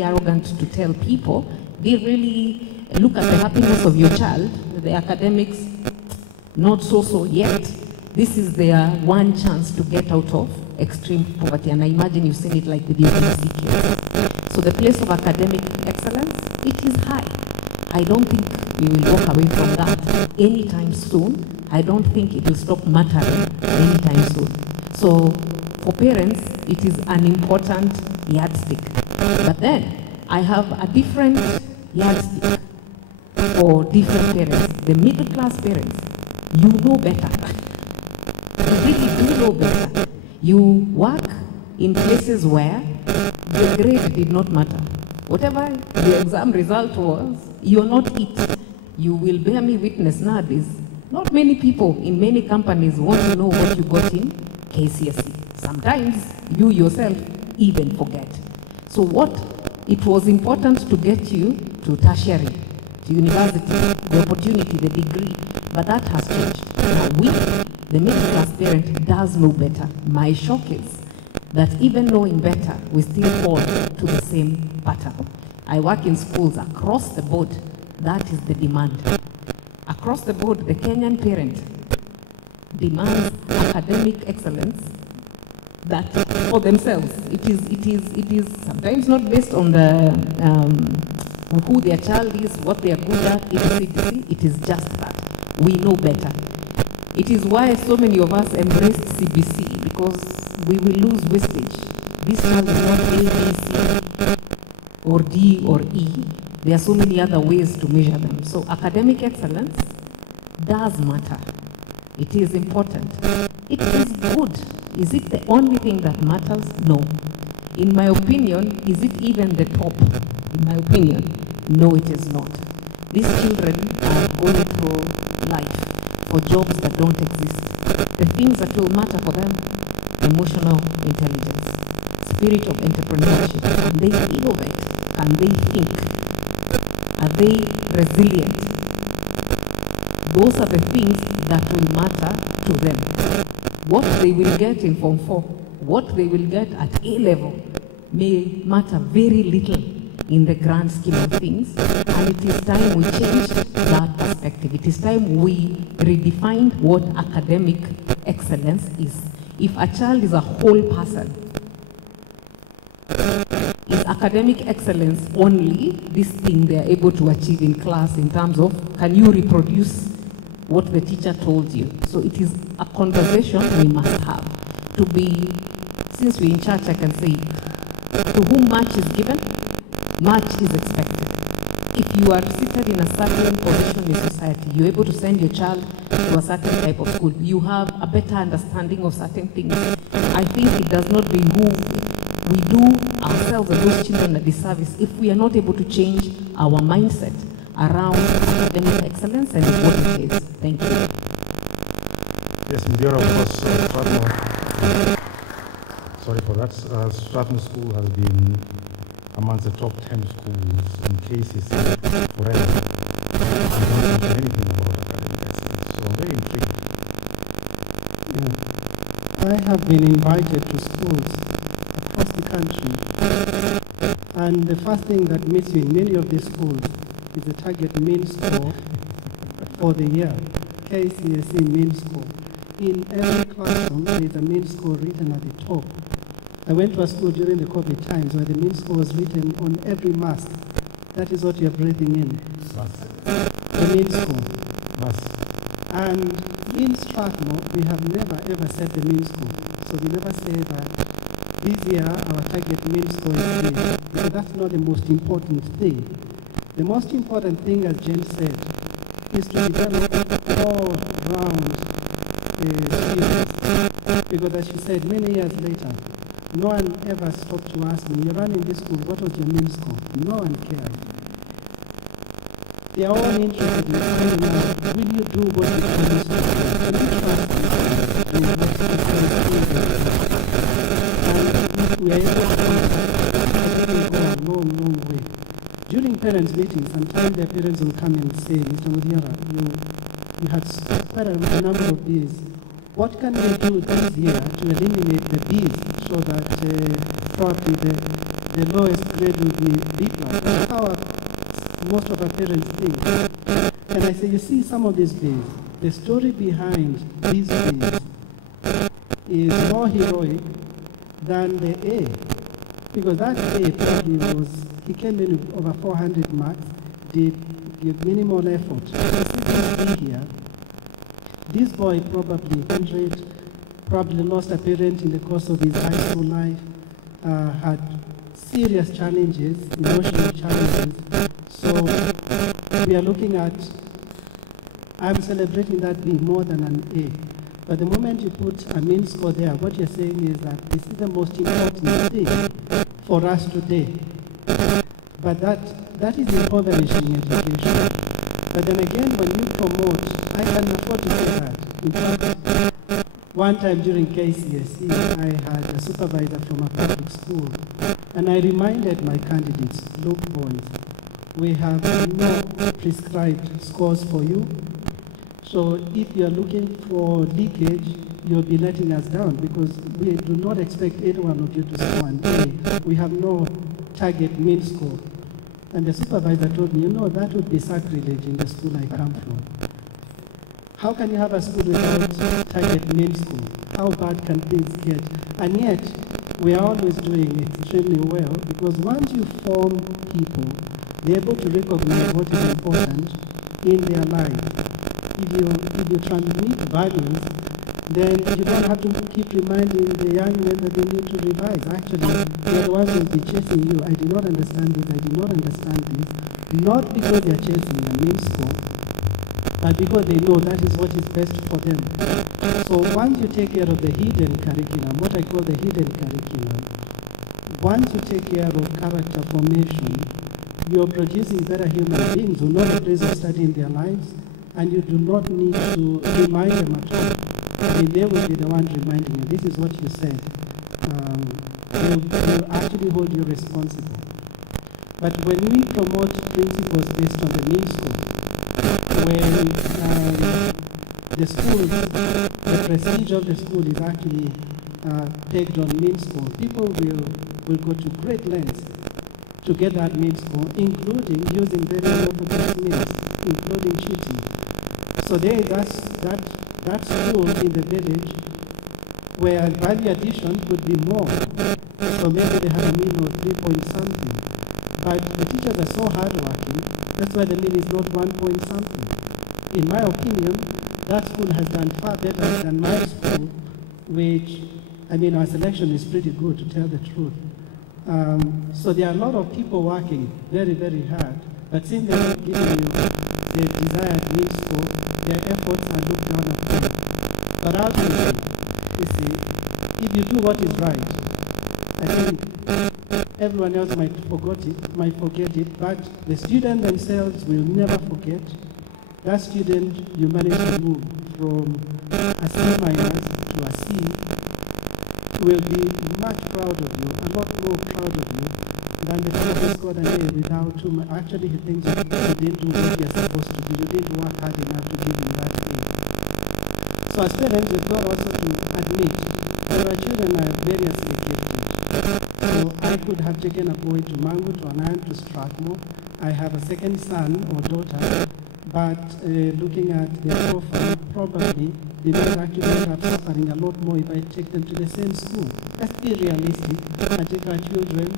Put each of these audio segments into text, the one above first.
arrogant to tell people. They really look at the happiness of your child, the academics, not so yet. This is their one chance to get out of extreme poverty, and I imagine you've seen it like with your BC kids. So the place of academic excellence, it is high. I don't think we will walk away from that anytime soon. I don't think it will stop mattering anytime soon. So for parents, it is an important yardstick. But then I have a different yardstick for different parents. The middle class parents, you know better. You really do know better. You work in places where the grade did not matter. Whatever the exam result was, you're not it. You will bear me witness nowadays. Not many people in many companies want to know what you got in KCSE. Sometimes you yourself even forget. So it was important to get you to tertiary, to university, the opportunity, the degree, but that has changed. Now we, the middle class parent, does know better. My shock is that even knowing better, we still fall to the same pattern. I work in schools across the board. That is the demand. Across the board, the Kenyan parent demands academic excellence that for themselves. It is sometimes not based on the who their child is, what they are good at, etc. It is just that. We know better. It is why so many of us embraced CBC, because we will lose wastage. This child is not A, B, C, or D, or E. There are so many other ways to measure them. So academic excellence does matter. It is important. It is good. Is it the only thing that matters? No. In my opinion, is it even the top? In my opinion, no, it is not. These children are going through life for jobs that don't exist. The things that will matter for them: emotional intelligence, spirit of entrepreneurship. Can they innovate? Can they think? Are they resilient? Those are the things that will matter to them. What they will get in Form 4, what they will get at A level may matter very little in the grand scheme of things, and it is time we change that perspective. It is time we redefine what academic excellence is. If a child is a whole person, is academic excellence only this thing they are able to achieve in class in terms of, can you reproduce what the teacher told you? So it is a conversation we must have. To be, since we're in church, I can say, to whom much is given, much is expected. If you are seated in a certain position in society, you're able to send your child to a certain type of school, you have a better understanding of certain things. I think it does not behoove, we do ourselves and those children a disservice if we are not able to change our mindset around academic excellence and what it is. Thank you. Yes, in Bureau, of course, Strathmore, sorry for that, Strathmore School has been amongst the top 10 schools in cases forever. I don't mention anything about academic excellence, so I'm very intrigued. Yeah. I have been invited to schools across the country, and the first thing that meets you in many of these schools is the target mean score for the year, KCSE mean score. In every classroom, there is a mean score written at the top. I went to a school during the COVID times where the mean score was written on every mask. That is what you're breathing in. The mean score. And in Strathmore, we have never ever set the mean score. So we never say that this year our target mean score is this. Because that's not the most important thing. The most important thing, as Jen said, is to develop all-round students. Because as she said, many years later, no one ever stopped to ask me, you're running this school, what was your mean score? No one cared. They are all interested in finding out, will you do what you promised to do? Will you trust me in what you promised to do? And if we are able to do that, it will go a long, long way. During parents' meetings, sometimes their parents will come and say, Mr. Mudiara, you had quite a number of bees. What can we do this year to eliminate the bees so that probably the lowest grade will be B+. That's how most of our parents think. And I say, you see some of these Bs, the story behind these Bs is more heroic than the A. Because that A probably was, he came in with over 400 marks, did give minimal effort. This B here, this boy probably 100, probably lost a parent in the course of his high school life, had serious challenges, emotional challenges. So we are looking at, I'm celebrating that being more than an A. But the moment you put a mean score there, what you're saying is that this is the most important thing for us today. But that is impoverishing education. But then again, when you promote, I can afford to say that. In fact, one time during KCSE, I had a supervisor from a public school, and I reminded my candidates, look boys, we have no prescribed scores for you. So if you're looking for leakage, you'll be letting us down because we do not expect any one of you to score an A. We have no target mean score. And the supervisor told me, you know, that would be sacrilege in the school I come from. How can you have a school without target mean score? How bad can things get? And yet, we are always doing extremely well because once you form people, they're able to recognize what is important in their life. If you transmit values, then you don't have to keep reminding the young men that they need to revise. Actually, they're the ones who will be chasing you. I do not understand this, I do not understand this. Not because they're chasing a mean score, but because they know that is what is best for them. So once you take care of the hidden curriculum, what I call the hidden curriculum, once you take care of character formation, you're producing better human beings who know the place of study in their lives, and you do not need to remind them at all. I mean, they will be the one reminding you. This is what you said. They'll actually hold you responsible. But when we promote principles based on the mean score, when the schools, the prestige of the school is actually pegged on mean score, people will go to great lengths to get that mean score, including using very unorthodox means, including cheating. So there is that school in the village where value addition could be more. So maybe they have a mean of 3 point something. But the teachers are so hardworking, that's why the mean is not 1 point something. In my opinion, that school has done far better than my school, which, I mean, our selection is pretty good, to tell the truth. So there are a lot of people working very, very hard, but since they're not giving you the desired mean score, their efforts are looked down upon. But ultimately, you see, if you do what is right, I think everyone else might forget it, but the students themselves will never forget. That student you managed to move from a C- to a C will be much proud of you, a lot more proud of you than the fellow who scored an A without too much. Actually, he thinks you didn't do what you're supposed to do. You didn't work hard enough to give him that A. So as parents, we've got also to admit that our children are variously gifted. So I could have taken a boy to Mangu, to Anand, to Strathmore. I have a second son or daughter, but looking at their profile, probably they might actually end up suffering a lot more if I take them to the same school. Let's be realistic and take our children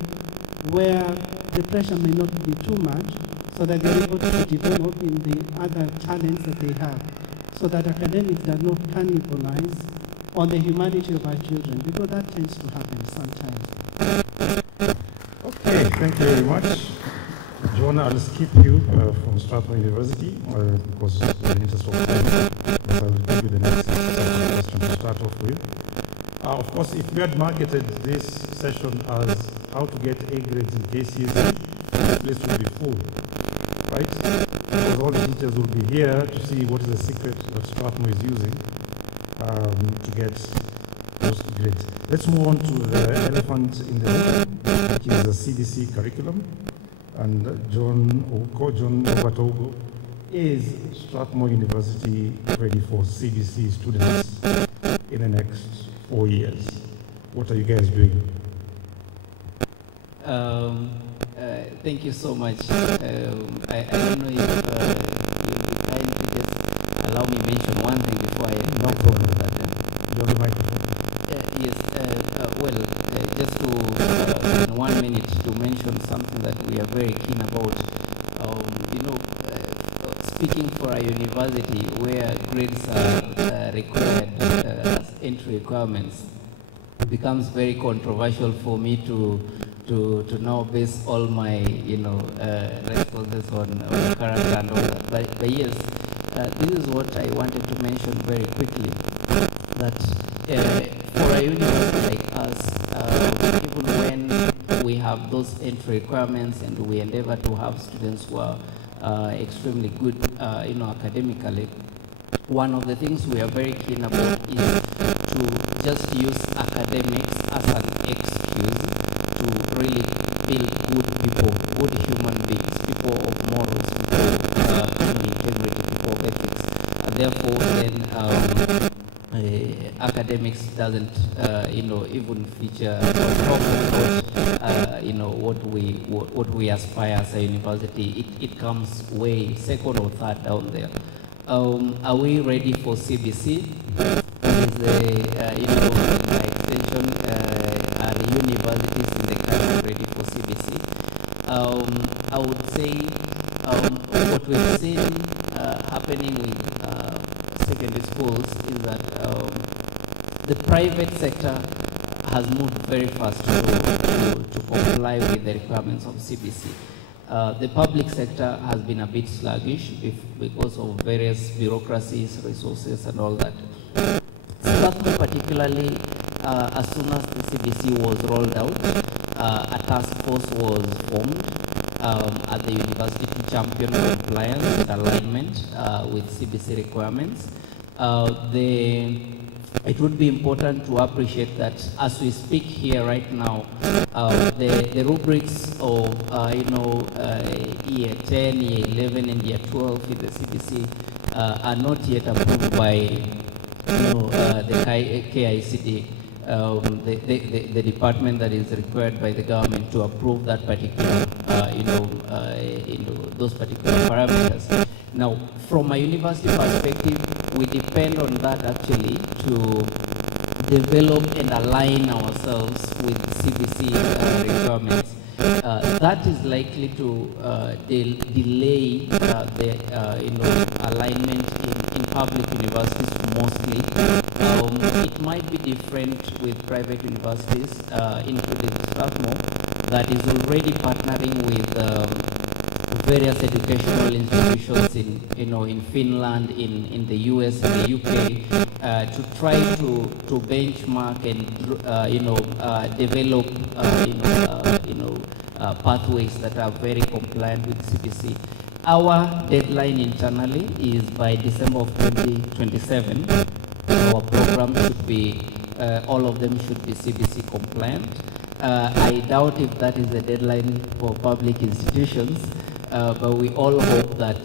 where the pressure may not be too much, so that they're able to develop in the other talents that they have, so that academics do not cannibalize on the humanity of our children, because that tends to happen sometimes. Okay, thank you very much. John, I'll skip you from Strathmore University because in the interest of time, but I'll give you the next question to start off with. Of course, if we had marketed this session as how to get A grades in KCSE, this place would be full, right? Because all the teachers will be here to see what is the secret that Strathmore is using to get those grades. Let's move on to the elephant in the room, which is the CDC curriculum. And John Obatogo, is Strathmore University ready for CBC students in the next 4 years? What are you guys doing? Thank you so much. I don't know if you'll be kind to just allow me mention one thing before I No respond problem. to that. You have the microphone. Yes, just to, in 1 minute, to mention something that we are very keen about. Speaking for a university where grades are required as entry requirements, it becomes very controversial for me to now base all my responses on character and all that. But yes, this is what I wanted to mention very quickly, that for a university like us, even when we have those entry requirements and we endeavor to have students who are extremely good academically, one of the things we are very keen about is to just use academics as an excuse to really build good people, good human beings, people of morals, people of integrity, people of ethics. And therefore, then academics doesn't, even feature or talk about, what we aspire as a university. It comes way second or third down there. Are we ready for CBC? Is the, by extension, are universities in the country ready for CBC? I would say what we've seen happening with secondary schools is that the private sector has moved very fast to comply with the requirements of CBC. The public sector has been a bit sluggish because of various bureaucracies, resources, and all that. Strathmore particularly, as soon as the CBC was rolled out, a task force was formed at the university to champion compliance and alignment with CBC requirements. It would be important to appreciate that as we speak here right now, the rubrics of year 10, year 11, and year 12 in the CBC are not yet approved by the KICD, the department that is required by the government to approve that particular, those particular parameters. Now, from a university perspective, we depend on that actually to develop and align ourselves with CBC requirements. That is likely to delay the alignment in public universities mostly. It might be different with private universities, including Strathmore, that is already partnering with various educational institutions in Finland, in the US, in the UK, to try to benchmark and develop pathways that are very compliant with CBC. Our deadline internally is by December of 2027. Our program should be, all of them should be CBC compliant. I doubt if that is the deadline for public institutions. But we all hope that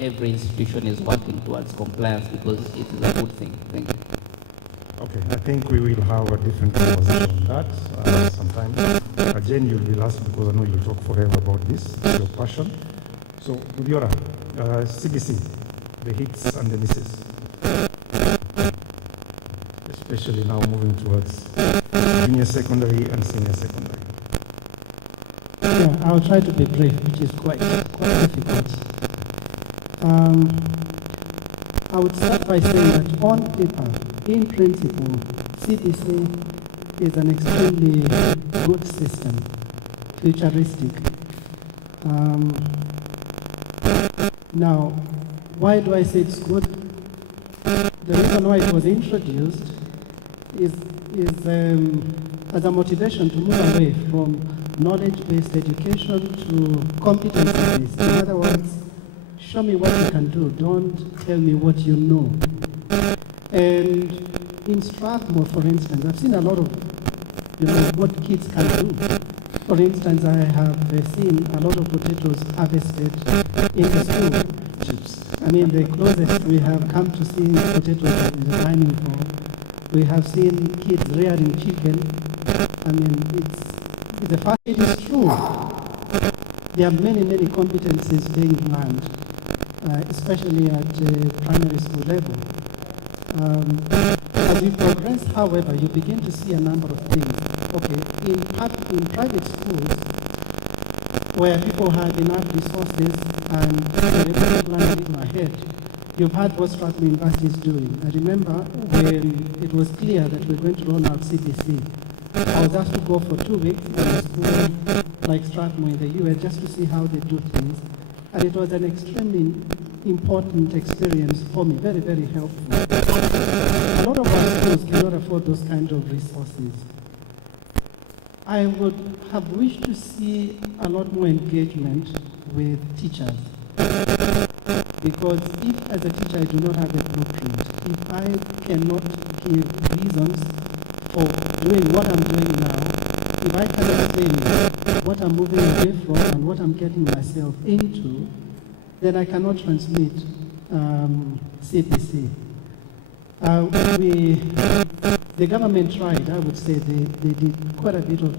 every institution is working towards compliance because it is a good thing. Thank you. Okay, I think we will have a different conversation on that sometime. Jane, you'll be last because I know you'll talk forever about this. It's your passion. So, Mudiora, CBC, the hits and the misses, especially now moving towards junior secondary and senior secondary. Yeah, I'll try to be brief, which is quite difficult. I would start by saying that on paper, in principle, CBC is an extremely good system, futuristic. Now, why do I say it's good? The reason why it was introduced is as a motivation to move away from knowledge-based education to competency-based. In other words, show me what you can do, don't tell me what you know. And in Strathmore, for instance, I've seen a lot of what kids can do. For instance, I have seen a lot of potatoes harvested in the school. Chips. I mean, the closest we have come to seeing potatoes in the dining hall. We have seen kids rearing chicken. I mean, the fact it is true. There are many, many competencies being learned, especially at primary school level. As we progress, however, you begin to see a number of things. Okay, in private schools, where people had enough resources and were able to plan a little ahead, you've heard what Strathmore University is doing. I remember when it was clear that we were going to roll out CBC, I was asked to go for 2 weeks at a school like Strathmore in the US just to see how they do things. And it was an extremely important experience for me, very, very helpful. A lot of our schools cannot afford those kind of resources. I would have wished to see a lot more engagement with teachers. Because if, as a teacher, I do not have a blueprint, if I cannot give reasons for doing what I'm doing now, if I cannot explain what I'm moving away from and what I'm getting myself into, then I cannot transmit CPC. The government tried, I would say they did quite a bit of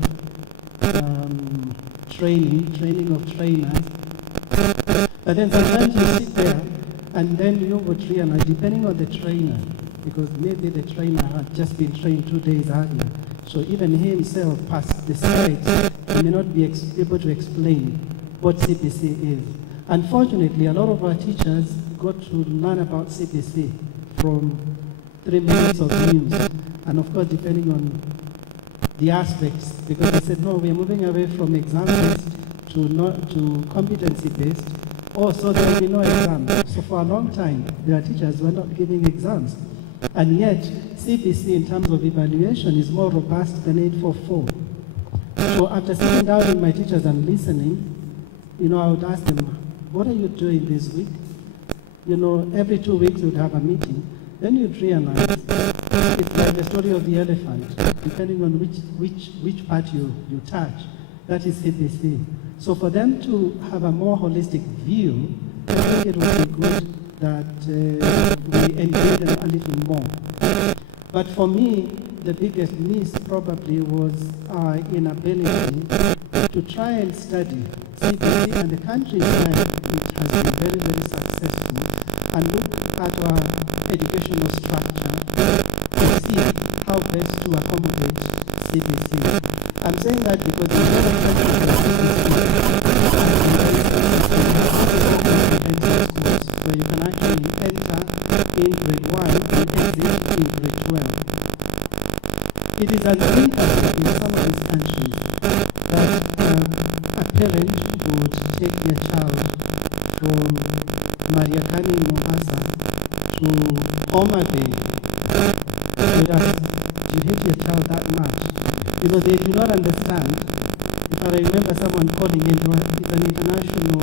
training of trainers. But then sometimes you sit there and then you would realize, depending on the trainer, because maybe the trainer had just been trained 2 days earlier, so even he himself past the slides, he may not be able to explain what CPC is. Unfortunately, a lot of our teachers got to learn about CPC from 3 minutes of news, and of course depending on the aspects, because they said, no, we're moving away from exam-based to competency-based. Oh, so there will be no exam. So for a long time, there are teachers who are not giving exams. And yet, CPC in terms of evaluation is more robust than 844. So after sitting down with my teachers and listening, I would ask them, what are you doing this week? Every 2 weeks you'd have a meeting. Then you'd realize it's like the story of the elephant. Depending on which part you touch, that is CPC. So for them to have a more holistic view, I think it would be good that we engage them a little more. But for me, the biggest miss probably was our inability to try and study CPC and the countries where it has been very, very successful, and look at our educational structure to see how best to accommodate CPC. I'm saying that because in a lot of schools where you can actually enter in grade 1 and exit in grade 12. It is unthinkable in some of these countries that a parent would take their child from Mariakani in Mombasa to Homa Bay. Would ask, do you hate your child that much? Because they do not understand. If I remember someone calling in, it's an international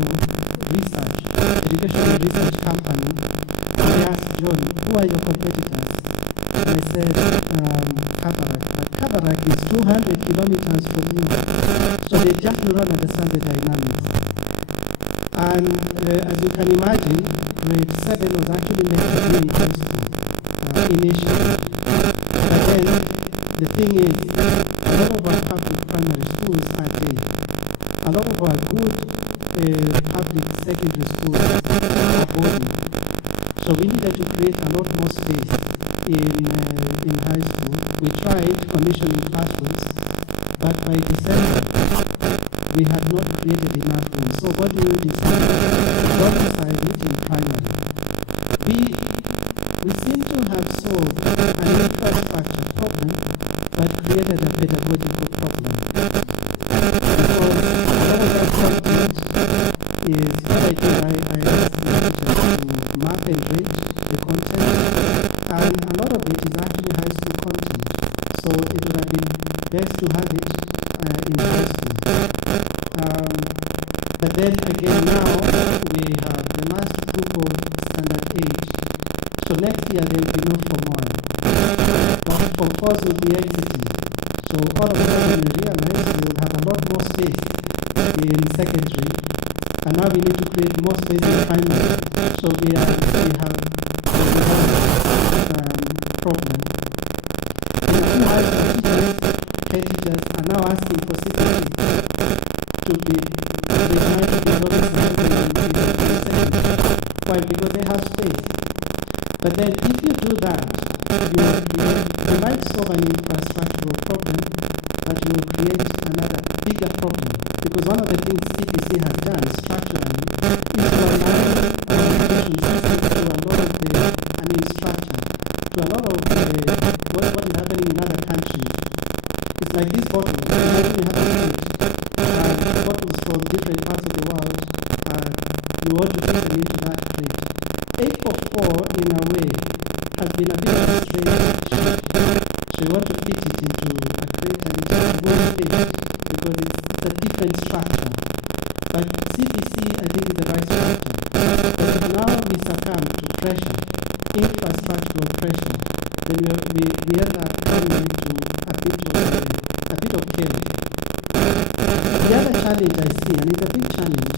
educational research company, and they asked John, who are your competitors? And I said, Kabarak. But Kabarak is 200 kilometers from you. So they just do not understand the dynamics. And as you can imagine, grade 7 was actually meant to be in high school initially. But then the thing is, a lot of our public primary schools are day. A lot of our good public secondary schools are boarding. So we needed to create a lot more space in high school. We tried commissioning classrooms, but by December, we had not created enough room. So what do you decide? Don't decide it in primary. We seem to have solved an infrastructure problem, but created a pedagogical problem. Because a lot of that content is what I did. I asked the teachers to map and rate the content, and a lot of it is actually high school content. So it would have been best to have it in high school. But then again now, we have the last group of standard 8. So next year there will be no Form 1. But Form 4s will be exiting. So all of a sudden we realize we will have a lot more space in secondary, and now we need to create more space in primary. So we have problem. The two high school teachers, head teachers are now asking for CPC. be designed to be a lot of seconds. Why? Because they have space. But then if you do that, you might solve an infrastructural problem, but you will create another bigger problem. Because one of the things CPC has done structurally is to align our education system to a lot of structure, to a lot of what is happening in other countries. It's like these bottles. Imagine you have a crate, bottles from different parts of the world, you want to put them into that crate. 844, in a way, has been a bit of a strange shape. So you want to fit it into a crate and it just won't fit because it's a different structure. But CPC, I think, is the right structure. But now we succumb to pressure, infrastructural pressure, then we end up coming into a bit of chaos. The other challenge I see, and it's a big challenge,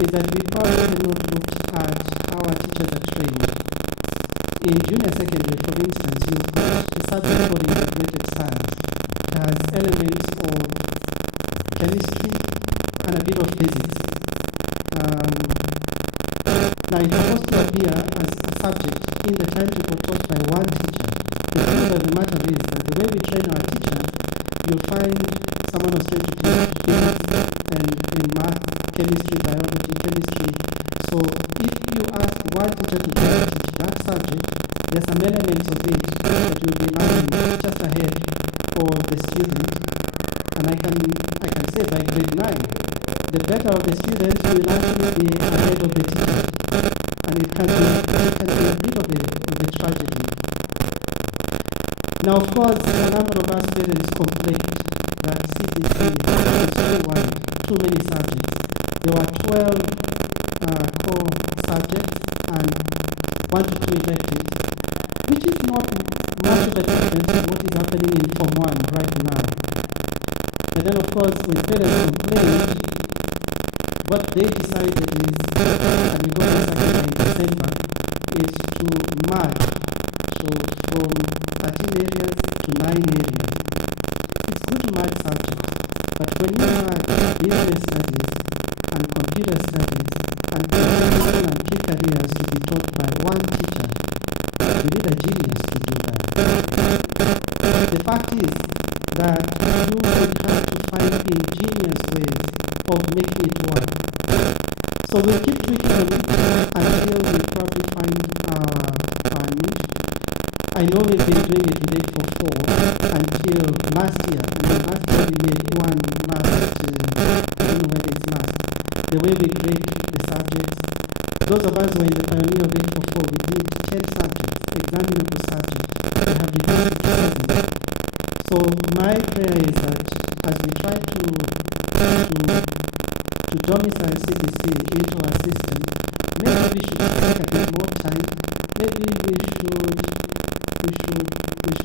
is that we probably have not looked at how our teachers are trained. In junior secondary, for instance, you've got a subject called integrated science. It has elements of chemistry and a bit of physics. Now, it's supposed to appear as a subject in the timetable taught by one teacher. The truth of the matter is that the way we train our teachers, you'll find someone who's trained to teach physics and math, chemistry, biology, chemistry. So if you ask one teacher to try to teach that subject, there's some elements of it that you'll be learning just ahead of the student. And I can say by grade 9, the better of the students will actually be ahead of the teacher. And it can be a bit of a tragedy. Now, of course, a number of our students complained that CPC is too wide, too many subjects. There were 12 core subjects and 1 to 2 electives, which is not much of a difference to what is happening in Form 1 right now. And then, of course, when parents complained, what they decided is, and we got this agreement in December, is to merge. So from 13 areas to 9 areas. It's good to merge subjects, but when you merge business studies and computer studies and education and key careers to be taught by one teacher, you need a genius to do that. The fact is that you would have to find ingenious ways of making it work. So we'll keep tweaking on it until we probably find our niche. I know we've been doing it with 844 until last year. And then last year we made one last, I don't know whether it's last. The way we grade the subjects. Those of us who were in the pioneer of 844, we did 10 subjects, examinable subjects. We have reduced it to 7. So my prayer is that as we try to domicile CPC into our system, maybe we should take a bit more time. Maybe we should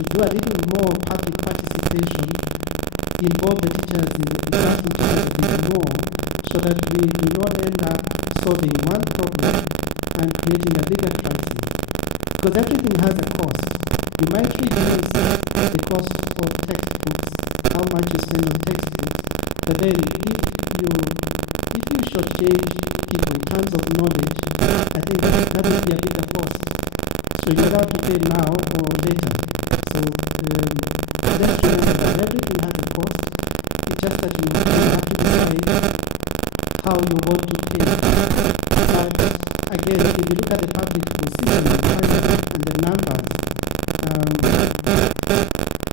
do a little more public participation, involve the teachers in the classroom teachers a bit more, so that we do not end up solving one problem and creating a bigger crisis. Because everything has a cost. You might reduce the cost of textbooks, how much you spend on textbooks, but then if you shortchange people in terms of knowledge, I think that would be a bigger cost. So you have to pay now or later. So let's remember that everything has a cost. It's just that you have to decide how you want to pay. But again, if you look at the public school system and the numbers,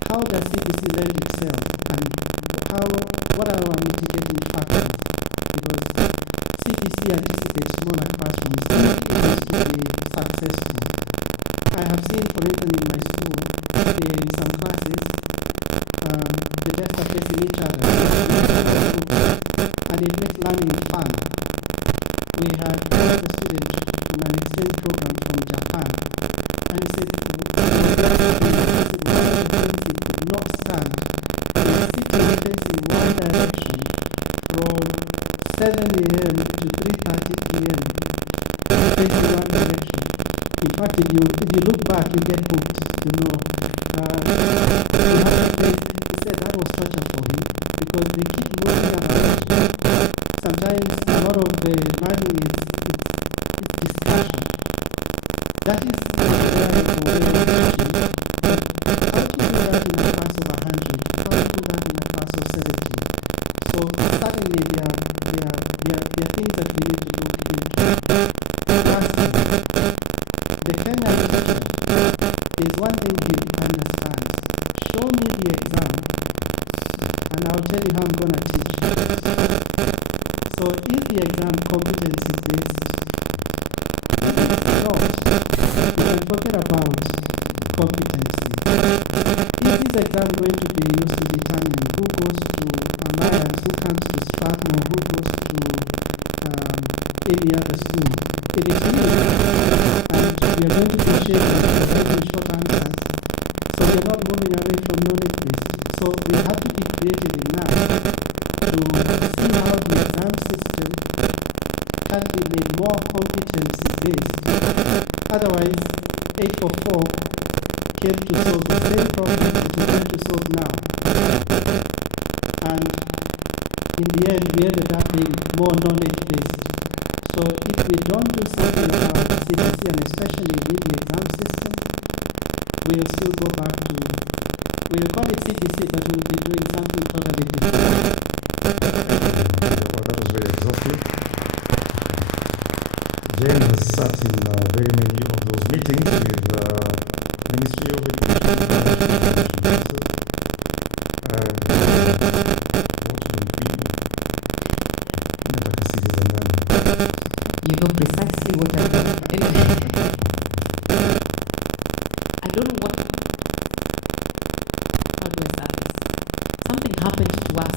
how does CPC lend itself, and what are our mitigating factors? Because CPC anticipates smaller classrooms if it is to be successful. I have seen, for instance, in my school, in some classes, the desks are facing each other, and it makes learning fun. We had a student on an exchange program from Japan, and he said, he could not stand sitting facing one direction from 7 a.m. to 3:30 p.m. facing one direction. In fact, if you look back, you get hooked, you know. He said that was torture for him because they keep moving about. times a lot of the learning is discussion. That is very teaching. How to do that in a class of 100? How to do that in a class of 70? So certainly there are things that we need to look into. Firstly, the Kenyan teacher, there's one thing he understands. Show me the exam and I'll tell you how I'm going to teach. So is the exam competency based? If it's not, you can forget about competency. Is this exam going to be used to determine who goes to Alliance, who comes to Strathmore, who goes to any other school? If it is, and we are going to be sharing short answers, so we are not moving away from knowledge based. So we have to be creative enough to see how the exam system can be made more competency based. Otherwise, 844 came to solve the same problem that we trying to solve now. And in the end, we ended up being more knowledge based. So if we don't do something about CBC and especially with the exam system, we'll still go back to, we'll call it CBC, but we'll be doing something totally different. Well, that was very exhaustive. Jane has sat in very many of those meetings with Ministry of Education, You know precisely what I mean. I don't know what, how do I start this? Something happened to us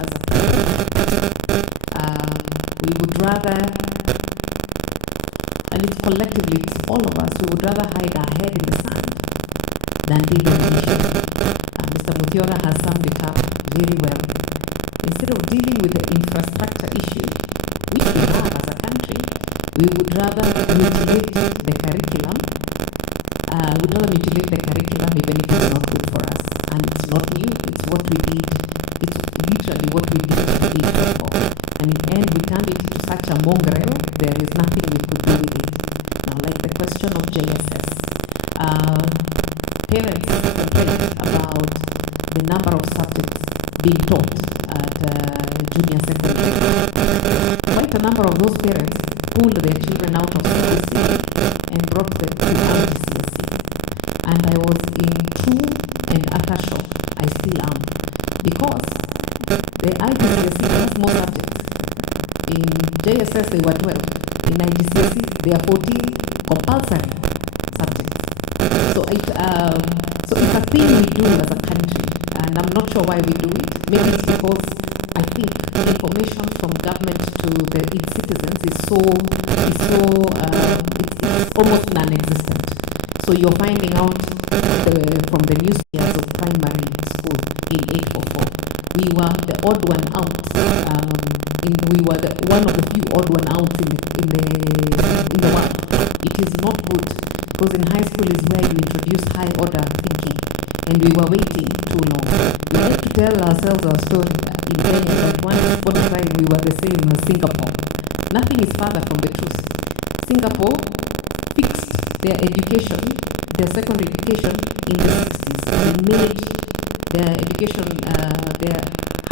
as a country. We would rather, and it's collectively, it's all of us, we would rather hide our head in the sand than deal with the issue. Mr. Muthiora has summed it up very well. Instead of dealing with the infrastructure issue, which we have as a country, we would rather mutilate the curriculum. We'd rather mutilate the curriculum even if it's not good for us. And it's not new, it's what we did. It's literally what we did to the for. And in the end, we turned it into such a mongrel, there is nothing we could do with it. Now, like the question of JSS. Parents complain about the number of subjects being taught at junior secondary. Quite a number of those parents pulled their children out of CBC and brought them to IGCSE. And I was in true and utter shock. I still am. Because the IGCSE has more subjects. In JSS they were 12. In IGCSE they are 14 compulsory subjects. So it's a thing we do as a country. And I'm not sure why we do it. Maybe it's because I think information from government to its citizens is it's almost non-existent. So you're finding out from the news years of primary school in 844. We were the odd one out. We were one of the few odd one outs in the world. It is not good because in high school is where you introduce high order thinking. And we were waiting too long. We like to tell ourselves our story in Kenya that once upon a time we were the same as Singapore. Nothing is further from the truth. Singapore fixed their education, their secondary education in the 60s. They made their education, their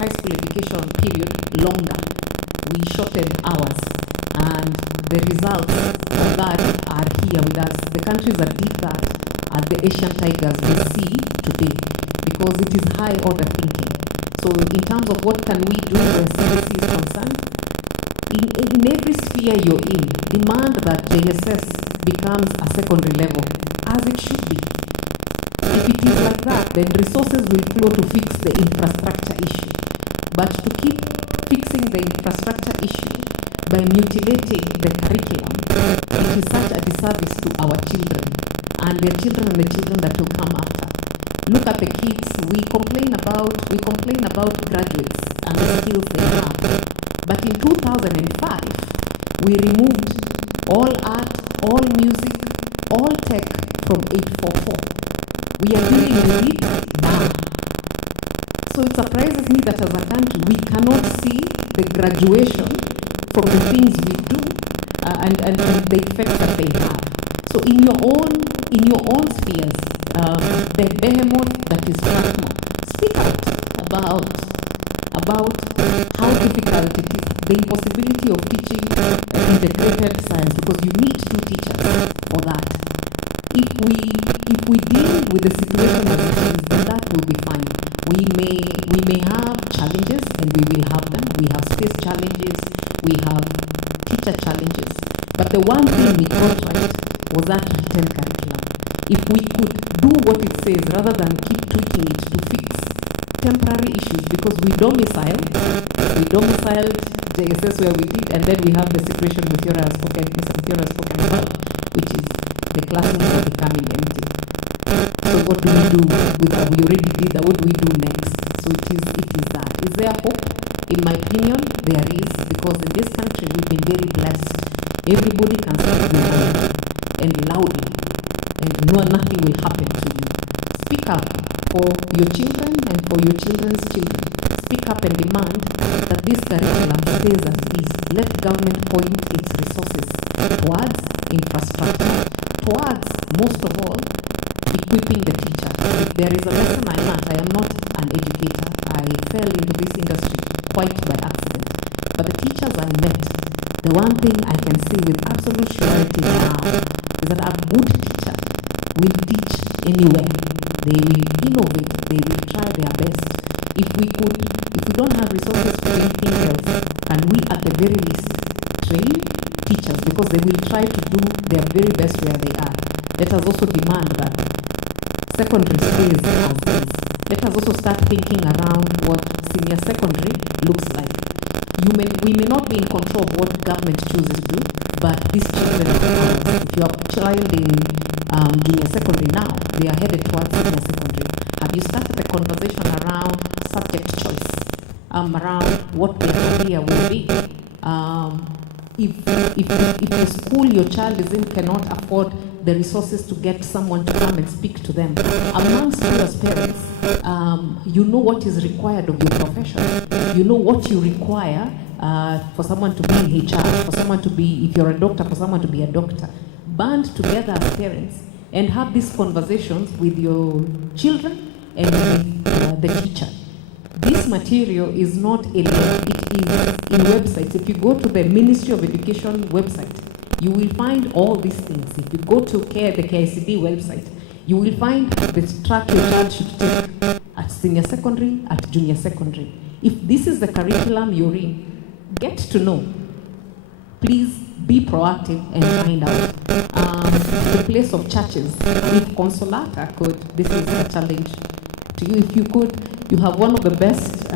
high school education period longer. We shortened hours. And the results of that are here with us. The countries that did that are the Asian tigers we see today because it is high order thinking. So in terms of what can we do where CBC is concerned, in every sphere you're in, demand that JSS becomes a secondary level, as it should be. If it is like that, then resources will flow to fix the infrastructure issue. But to keep fixing the infrastructure issue by mutilating the curriculum, it is such a disservice to our children and their children and the children that will come after. Look at the kids, we complain about graduates and the skills they have. But in 2005, we removed all art, all music, all tech from 844. We are dealing with it now. So it surprises me that as a country, we cannot see the graduation from the things we do and the effect that they have. So in your own spheres, the behemoth that is Fatma, speak out about how difficult it is, the impossibility of teaching integrated science, because you need two teachers for that. If we deal with the situation as it is, then that will be fine. We may have challenges, and we will have them. We have space challenges, we have teacher challenges. But the one thing we got right was that written curriculum. If we could do what it says rather than keep tweaking it to fix temporary issues, because we domiciled JSS where we did, and then we have the situation Mr. Muthiora has spoken about, which is the classrooms are becoming empty. So what do we do with that? We already did that. What do we do next? So it is that. Is there hope? In my opinion, there is, because in this country we've been very blessed. Everybody can speak loudly and loudly, and nothing will happen to you. Speak up for your children and for your children's children. Speak up and demand that this curriculum stays as is. Let government point its resources towards infrastructure, towards, most of all, equipping the teacher. If there is a lesson I learned, I am not an educator. I fell into this industry quite by accident. But the teachers I met, the one thing I can say with absolute surety now is that a good teacher will teach anywhere. They will innovate, they will try their best. If we don't have resources for anything else, can we at the very least train teachers, because they will try to do their very best where they are. Let us also demand that secondary stays as is. Let us also start thinking around what senior secondary looks like. We may not be in control of what government chooses to do, but these children are ours. If you have a child in junior secondary now, they are headed towards senior secondary. Have you started a conversation around subject choice, around what their career will be? If the school your child is in cannot afford the resources to get someone to come and speak to them, amongst you as parents, you know what is required of your profession. You know what you require for someone to be in HR, for someone to be, if you're a doctor, for someone to be a doctor. Band together as parents and have these conversations with your children and with the teacher. This material is not alien, it is in websites. If you go to the Ministry of Education website, you will find all these things. If you go to the KICD website, you will find the track your child should take at senior secondary, at junior secondary. If this is the curriculum you're in, get to know. Please be proactive and find out. The place of churches, if Consolata could, this is a challenge to you, if you could, you have one of the best,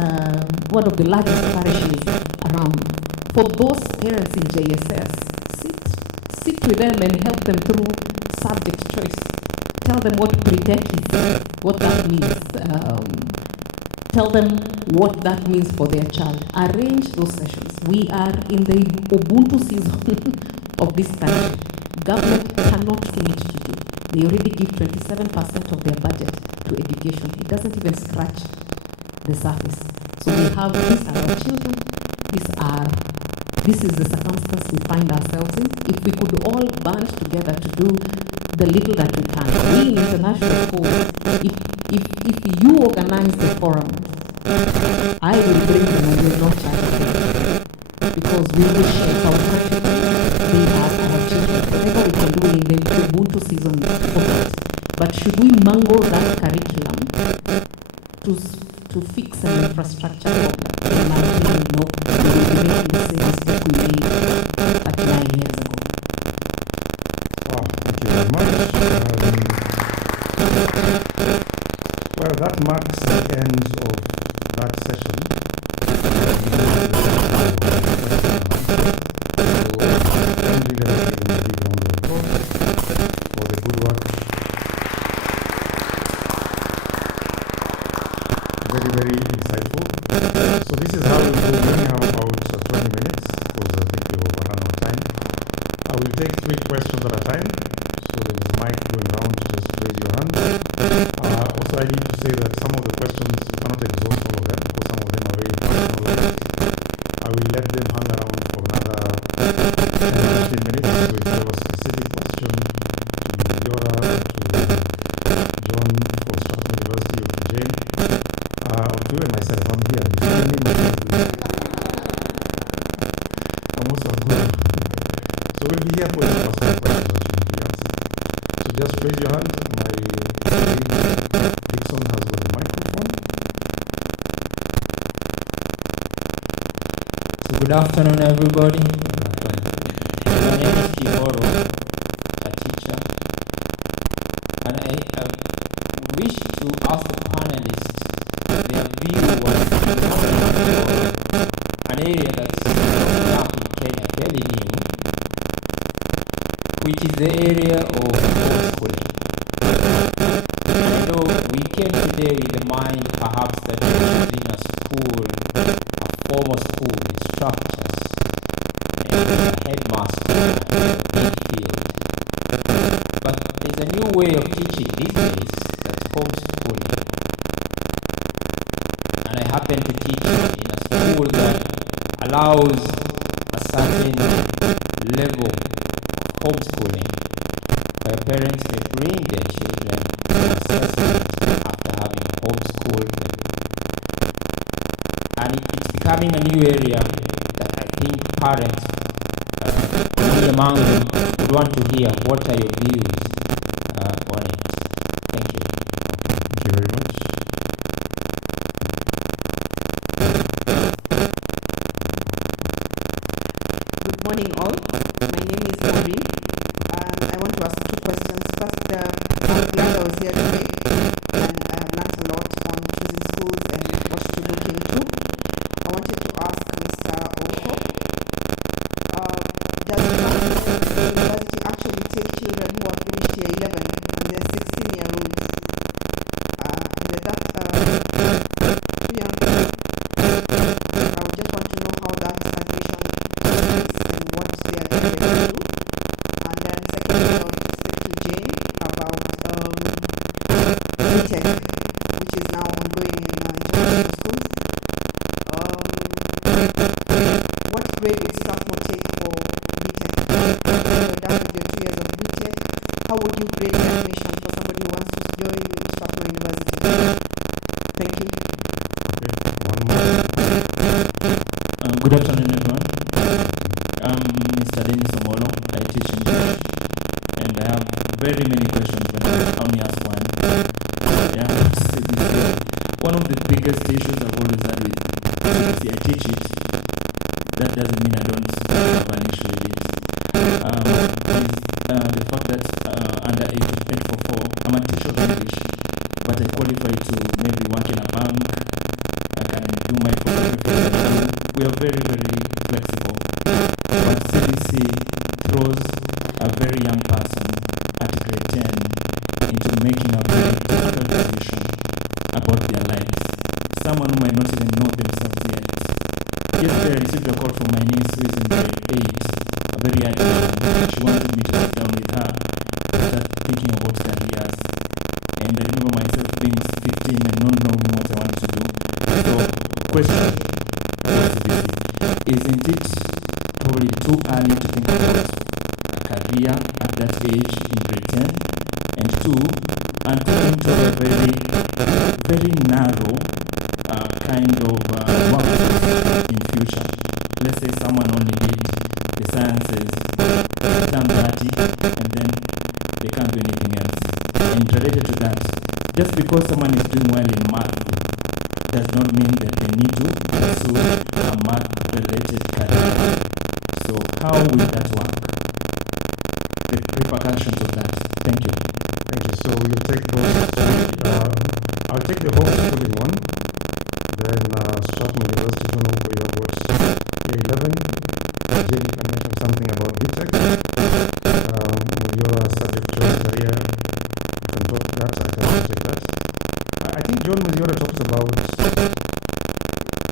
one of the largest parishes around. For those parents in JSS, sit with them and help them through subject choice. Tell them what pre-tech is, what that means. Tell them what that means for their child. Arrange those sessions. We are in the Ubuntu season of this country. Government cannot finish to do. They already give 27% of their budget to education. It doesn't even scratch the surface. So we have, these are our children, this is the circumstance we find ourselves in. If we could all band together to do the little that we can. We in international schools, if you organize the forum, I will bring them and will not charge them. Because we will share our country. They are our children. Whatever we can do in the Ubuntu season of it. But should we mangle that curriculum to fix an infrastructure problem? And I really know we will be making the same mistake we made 39 years ago. Wow, thank you very much. Well, that marks the end of that session. For the good work. Very, very insightful. So this is how we'll go. We only have about 20 minutes because I think we overrun our time. I will take 3 questions at a time. So there's a mic going around, just raise your hand. Also, I need to say that some of the questions we cannot 15 minutes. So if you have a specific question to Yora, to John for Strathmore University, or to Jane, to you and myself, I'm here. You see me, I'm also good. So we'll be here for your personal questions that you need to answer. So just raise your hand. My colleague Dixon has got the microphone. So good afternoon, everybody. My name is Kiboro, a teacher, and I wish to ask the panelists their view on an area that's growing up in Kenya, fairly new, which is the area of homeschooling. I know we came today with the mind perhaps that we're choosing a school, a formal school with structures and a headmaster, a big field. But there's a new way of teaching these days that's homeschooling. And I happen to teach in a school that allows a certain level of homeschooling where parents may bring their children to assessment after having homeschooled them. And it's becoming a new area that I think parents, many among them, would want to hear. What are your views on it? Thank you. Thank you very much. Good morning, all. My name is Maureen. I want to ask two questions. First, I'm glad I was here today, and I have learned a lot on choosing schools and what to look into. I wanted to ask Mr. Oko, does Francis University actually take children who have finished year 11 and they're 16-year-olds? I would just want to know how that admission takes and what they are able to do. And then secondly, I would just speak to Jane about BTech, which is now ongoing in international schools. What grade would Strathmore take for BTech? You're done with your 2 years of BTech. How would you grade the admission for somebody who wants to join Strathmore University? Thank you. Okay, one more. Good afternoon, everyone. I'm Mr. Dennis Omolo. I teach English, and I have very many questions, but I'll only ask one. Yeah, one of the biggest issues I've always had with CBC, I teach it. That doesn't mean I don't have an issue with it. Is the fact that under 844, I'm a teacher of English, but I qualify to maybe work in a bank. I can do my photography. We are very, very flexible. But CBC throws a very young person at grade 10 into making a very difficult decision about their lives. Someone who might not even know themselves yet. Yesterday I received a call from my niece who is in grade 8, a very young girl. She wanted me to sit down with her and start thinking about careers. And I remember myself being 15 and not knowing what I wanted to do. So, question, isn't it probably too early to think about a career at that age in grade 10? And two, I'm thinking to a very, very narrow kind of work in future. Let's say someone only did the sciences, done 30, and then they can't do anything else. And related to that, just because someone is doing well in math does not mean that they need to pursue a math-related career. So how will that work? The repercussions of that. Thank you. Thank you. So we'll take those. I'll take the homeschooling one. Then Strathmore University, John Oko, you have what? Year 11. Jane, you can mention something about BTech. Your subject choice career, you can talk that. I can also take that. I think John Muziora talks about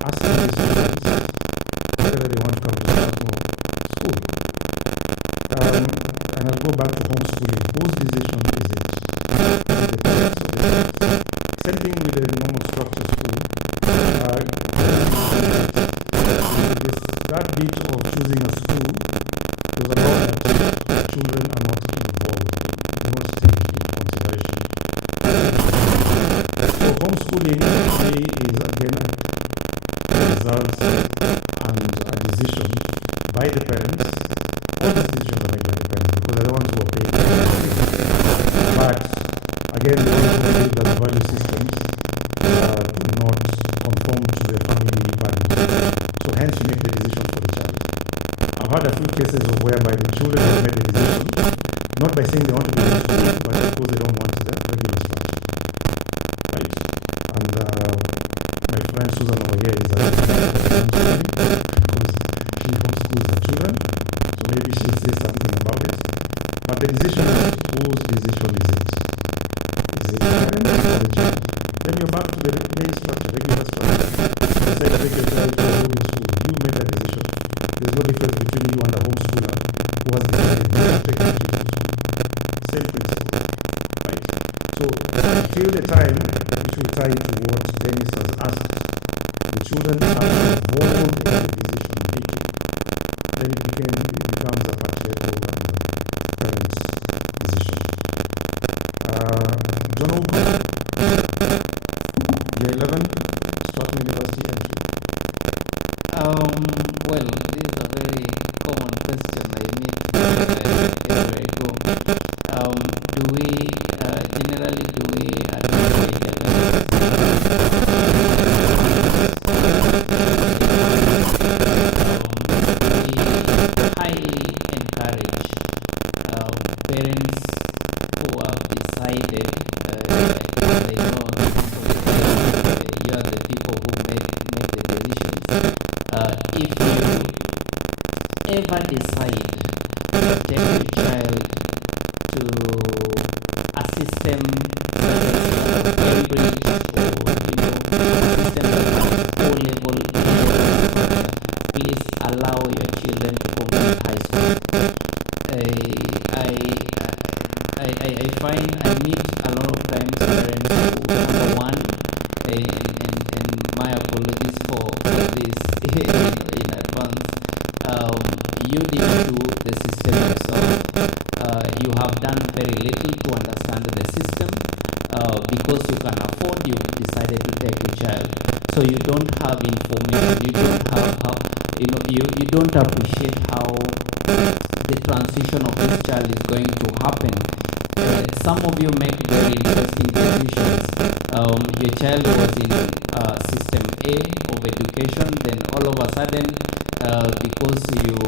asking the students whether they want to come to Strathmore school. And I'll go back to homeschooling. Whose decision is it? Is it the parents or the parents? Same thing with the normal structure school. That bit of choosing a school children are not involved in, do not take into consideration. So homeschooling is again results and a decision by the parents. All these decisions are made by the parents because they're the ones who are paying. But again, they also believe that the value systems do not conform to the family values. So hence we make the decision for the child. I've had a few cases of whereby the children have made the decision, not by saying they want to be in school, but because they don't want the regular structure. Right? And my friend Susan over here is homeschooling because she homeschools her children. So maybe she'll say something about it. But the decision is whose decision is it? Is it the parent or the child? Then you're back to the main structure, regular structure. You say take your child to a boarding school. You made that decision. There's no difference between you and a homeschooler who has decided not to take their kids to school. Same principle. Right? So till the time which we tie to what Dennis has asked, the children are involved in the decision making. Then it becomes a patriarchal and parents' decision. John Ogo, year 11, Stratton University entry. Well, this is a very common question I meet everywhere I go. Generally do we advocate we highly encourage parents who have decided, I know you are the people who make the decisions. If you ever decide to take your child to a system that is Cambridge or a system that is O-level, please allow your children to complete high school. I find I meet a lot of times parents who, number one, and my apologies for this in advance. You didn't do the system yourself. You have done very little to understand the system. Because you can afford, you decided to take your child. So you don't have information. You don't have how, you don't appreciate how the transition of this child is going to happen. Some of you make very interesting decisions. Your child was in system A of education, then all of a sudden, because you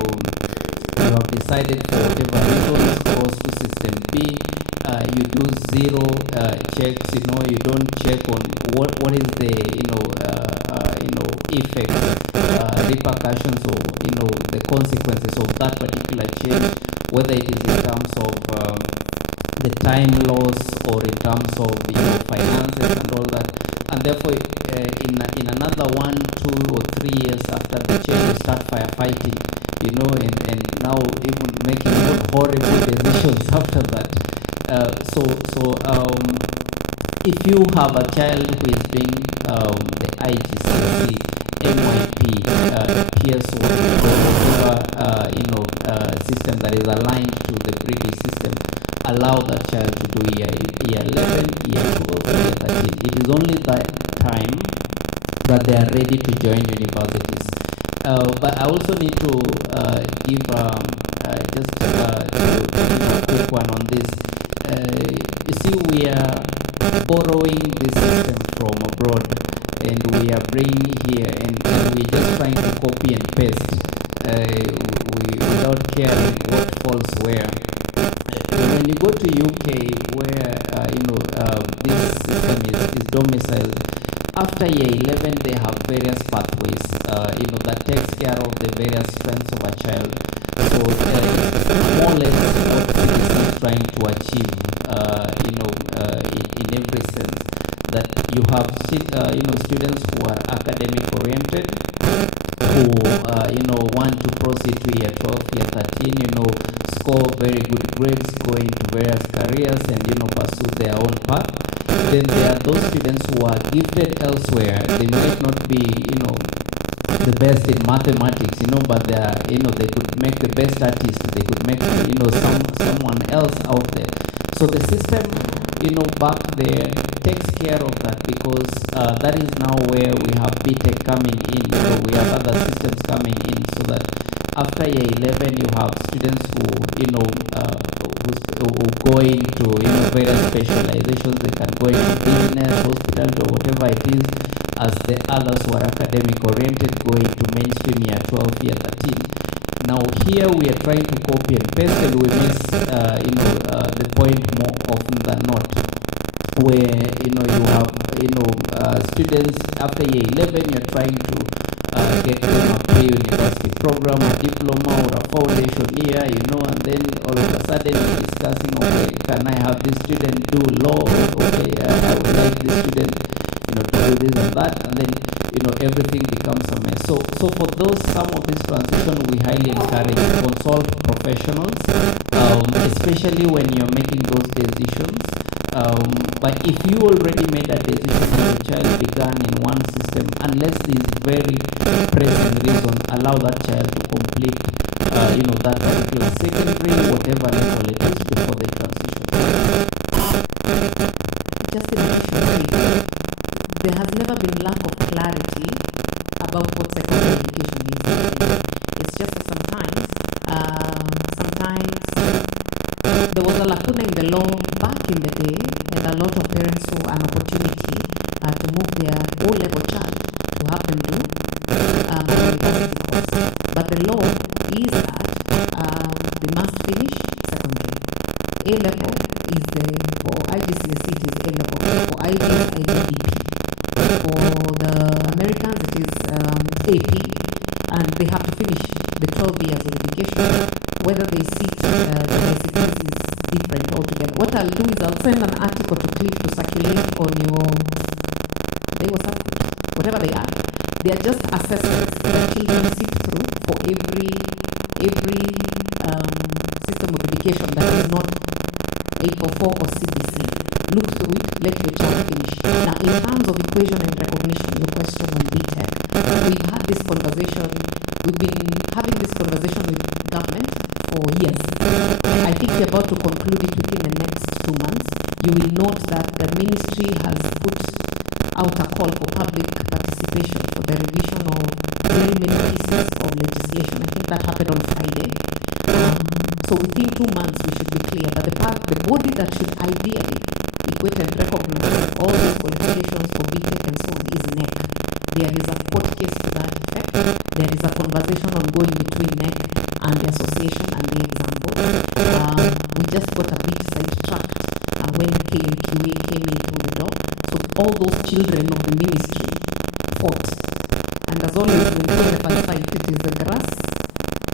have decided for whatever reasons goes to system B, you do zero checks. You don't check on what is the effects, repercussions, or the consequences of that particular change, whether it is in terms of the time loss or in terms of finances and all that. And therefore, in another 1, 2, or 3 years after the change, you start firefighting, and now even making horrible decisions after that. If you have a child who is doing the IGCSE, MYP, PS1, or whatever system that is aligned to the British system, allow that child to do year 11, year 12, year 13. It is only that time that they are ready to join universities. But I also need to give just a quick one on this. You see, we are borrowing this system from abroad, and we are bringing here, and we're just trying to copy and paste without caring what falls where. When you go to UK, where this system is domiciled, after year 11 they have various pathways that takes care of the various strengths of a child. So more or less what CBC is trying to achieve in every sense, that you have students who are academic oriented, who want to proceed to year 12, year 13, score very good grades, go into various careers, and pursue their own path. Then there are those students who are gifted elsewhere. They might not be the best in mathematics, but they are, they could make the best artist, they could make, someone else out there. So the system, back there takes care of that, because that is now where we have BTech coming in, we have other systems coming in, so that after year 11 you have students who, who go into, various specializations. They can go into business, hospitality, or whatever it is, as the others who are academic oriented go into mainstream year 12, year 13. Now here we are trying to copy and paste, and we miss, the point more often than not, where, you have, students after year 11, you're trying to get them a pre-university program, a diploma, or a foundation year, and then all of a sudden you're discussing, okay, can I have this student do law? Okay, I would like this student, to do this and that, and then, everything becomes a mess. So for some of this transition, we highly encourage consult professionals, especially when you're making those decisions. But if you already made a decision and your child began in one system, unless there is very pressing reason, allow that child to complete, that particular secondary, whatever level it is, before they transition. Just in addition, there has never been lack of clarity about what secondary education is. It's just that sometimes there was a lacuna in the law back in the day, and a lot of parents saw an opportunity to move their O-level child to have them do a university course. But the law is that they must finish secondary. A-level is for IGCSE it is A-level, for IB it's IBDP. For the Americans it is AP, and they have to finish the 12 years of education. Whether they sit the recipes is different altogether. What I'll do is I'll send an article to Cliff to circulate on your whatever they are. They are just assessments that children sit through for every system of education that is not 844 or CBC. Look through it, let your child finish. Now, in terms of equation and recognition, your question on BTech, we've had this conversation, we've been having this conversation with government for years. I think we're about to conclude it within the next 2 months. You will note that the ministry has put out a call for public participation for the revision of very many pieces of legislation. I think that happened on Friday. So within 2 months we should be clear. But the body that should ideally equate and recognize all these qualifications for BTech and so on is NEC. There is a court case to that effect. There is a conversation ongoing between NEC and the association and the exam board. We just got a bit sidetracked when KMQA came in through the door. So all those children of the ministry fought. And as always, when they fight, it is the grass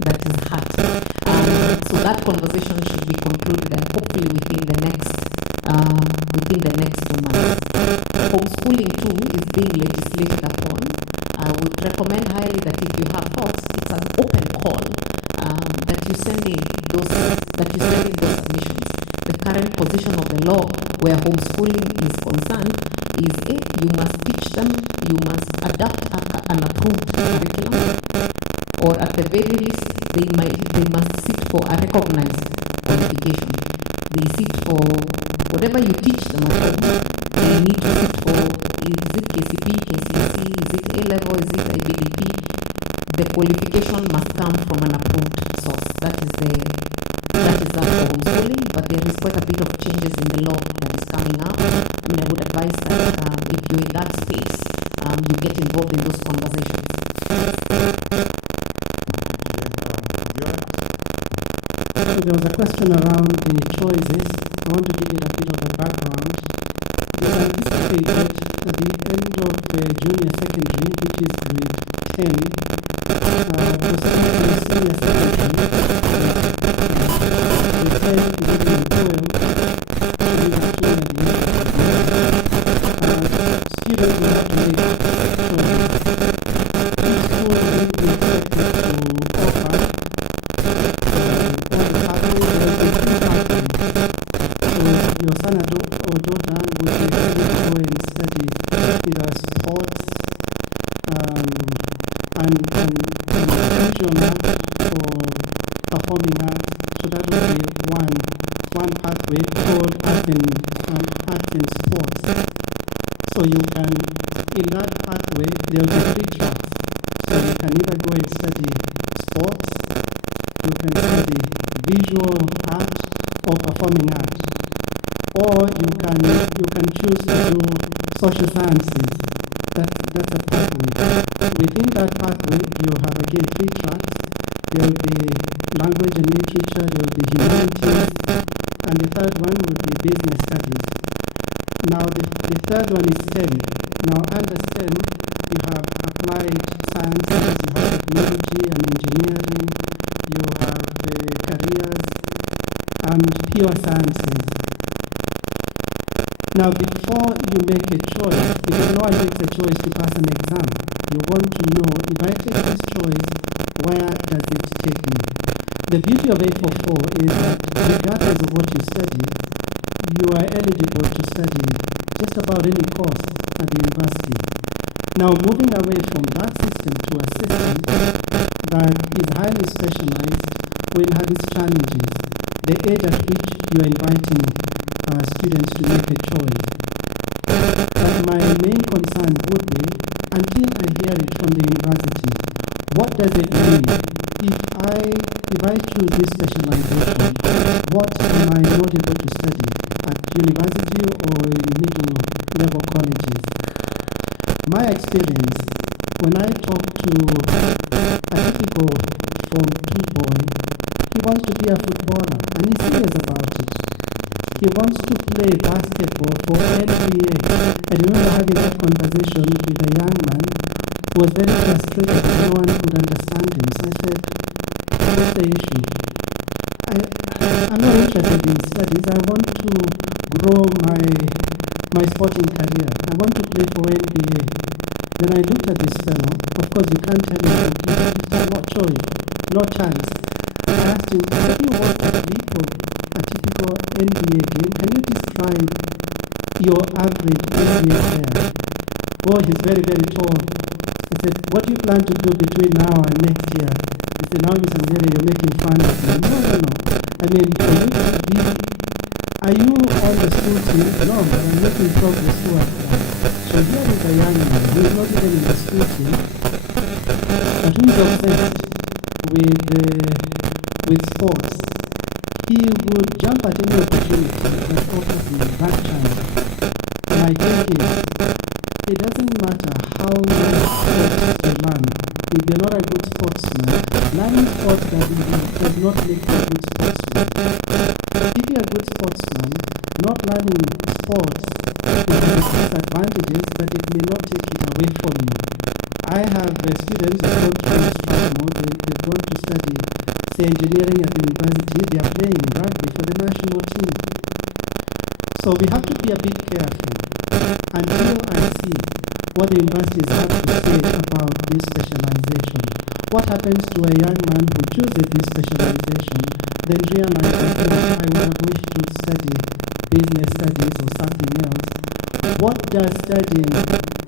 that is hurt. So that conversation should be concluded, and hopefully within the next 2 months. Homeschooling too is being legislated upon. I would recommend highly that if you have thoughts, it's an open call that you send in those submissions. The current position of the law where homeschooling is concerned is you must teach them, you must adapt an approved curriculum, or at the very least they must sit for a recognized qualification. They sit for whatever you teach them at home. They need to sit for, is it KCP, KCSE, is it A-level, is it IBDP? The qualification must come from an approved source. That is that for homeschooling, but there is quite a bit of changes in the law that is coming up. I would advise that if you're in that space, you get involved in those conversations. So there was a question around the choices. I want to give you a bit of a background. It is anticipated at the end of junior secondary, which is grade 10, senior secondary, grade 10, 11, and 12, should be actually at the end of the year. Students will have to make choices. Each school will be expected to offer your son or daughter would be able to go and study either sports and pathway called arts and sports. So you can, in that pathway, there will be 3 tracks. So you can either go and study sports, you can study visual art or performing art, or you can choose to do social sciences. That's a pathway. Within that pathway, you have again 3 tracks. There will be language and literature, there will be humanities, and the third one will be business studies. Now the third one is STEM. Now under STEM, you have applied sciences, you have technology and engineering, you have careers, and pure sciences. Now before you make a choice, because no one makes a choice to pass an exam, you want to know, if I take this choice, where does it take me? The beauty of 844 is that regardless of what you study, you are eligible to study just about any course at the university. Now moving away from that system to a system that is highly specialized will have its challenges. The age at which you are inviting students to make a choice. But my main concern would be, until I hear it from the university, what does it mean if I choose this specialization? What am I not able to study at university or in middle level colleges? My experience, when I talk to a typical Form 2 boy, he wants to be a footballer and he's serious about it. He wants to play basketball for NBA. I remember having a conversation with a young man who was very frustrated that no one could understand him. So I said, what's the issue? I'm not interested in studies. I want to grow my sporting career. I want to play for NBA. Then I looked at this fellow. Of course, you can't tell him that no choice, no chance. I asked him, have you watched a clip of a typical NBA game? Can you describe your average NBA player? Oh, he's very, very tall. I said, what do you plan to do between now and next year? He said, now, Mr. Mugere, you're making fun of me. No. I mean, are you on the school team? No, but I'm making progress towards that. So here is a young man who is not even in the school team, but who is obsessed with sports. He would jump at any opportunity that offers him that chance. And I think it doesn't matter how many sports you learn. If you're not a good sportsman, learning sports does not make you a good sportsman. If you're a good sportsman, not learning sports will have disadvantages, but it may not take it away from you. I have students who have gone to Strathmore, they've gone to study, say, engineering at the university, they are playing rugby for the national team. So we have to be a bit careful until I see what the universities have to say about this specialization. What happens to a young man who chooses this specialization, then realizes that I would have wished to study business studies or something else? What does studying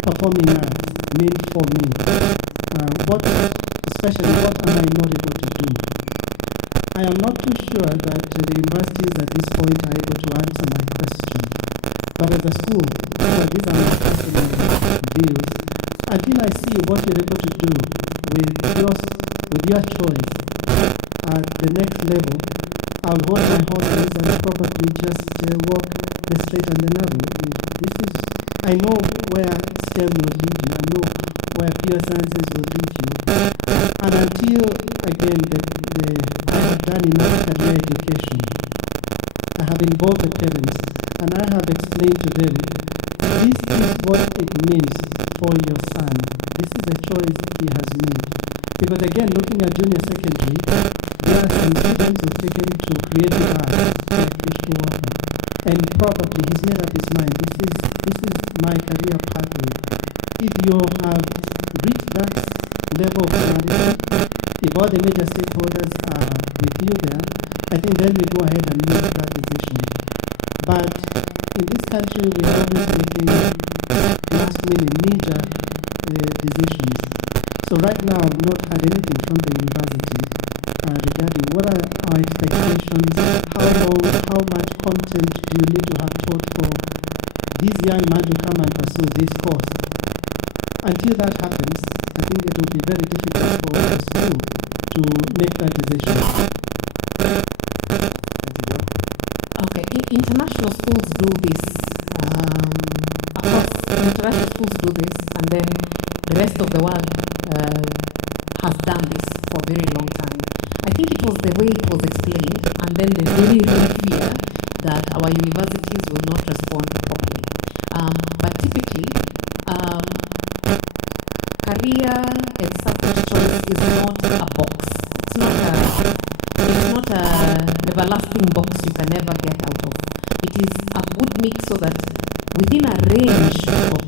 performing arts mean for me? Especially what am I not able to do? I am not too sure that the universities at this point are able to answer my question. But as a school, these are my personal views. Until I see what you're able to do with your choice at the next level, I'll hold my horses and probably just walk the straight and the narrow. I know where STEM will lead you. I know where pure sciences will lead you. And until, again, I have done enough career education, I have involved the parents, and I have explained to them, this is what it means for your son. This is a choice he has made. Because again, looking at junior secondary, there are some students who have taken to creative arts, like visual water, and probably he's made up his mind, this is my career pathway. If you have reached that level of clarity, if all the major stakeholders are with you there, I think then we go ahead and make that decision. But in this country, we are always making last-minute knee-jerk decisions. So right now, I've not had anything from the university regarding what are our expectations, how long, how much accountant do you need to have taught for this young man to come and pursue this course? Until that happens, I think it will be very difficult for the school to make that decision. Okay, international schools do this. Of course, international schools do this, and then the rest of the world has done this for a very long time. I think it was the way it was explained, and then the very real fear that our universities will not respond properly. But typically, career and subject choice is not a box. It's not a everlasting box you can never get out of. It is a good mix so that within a range of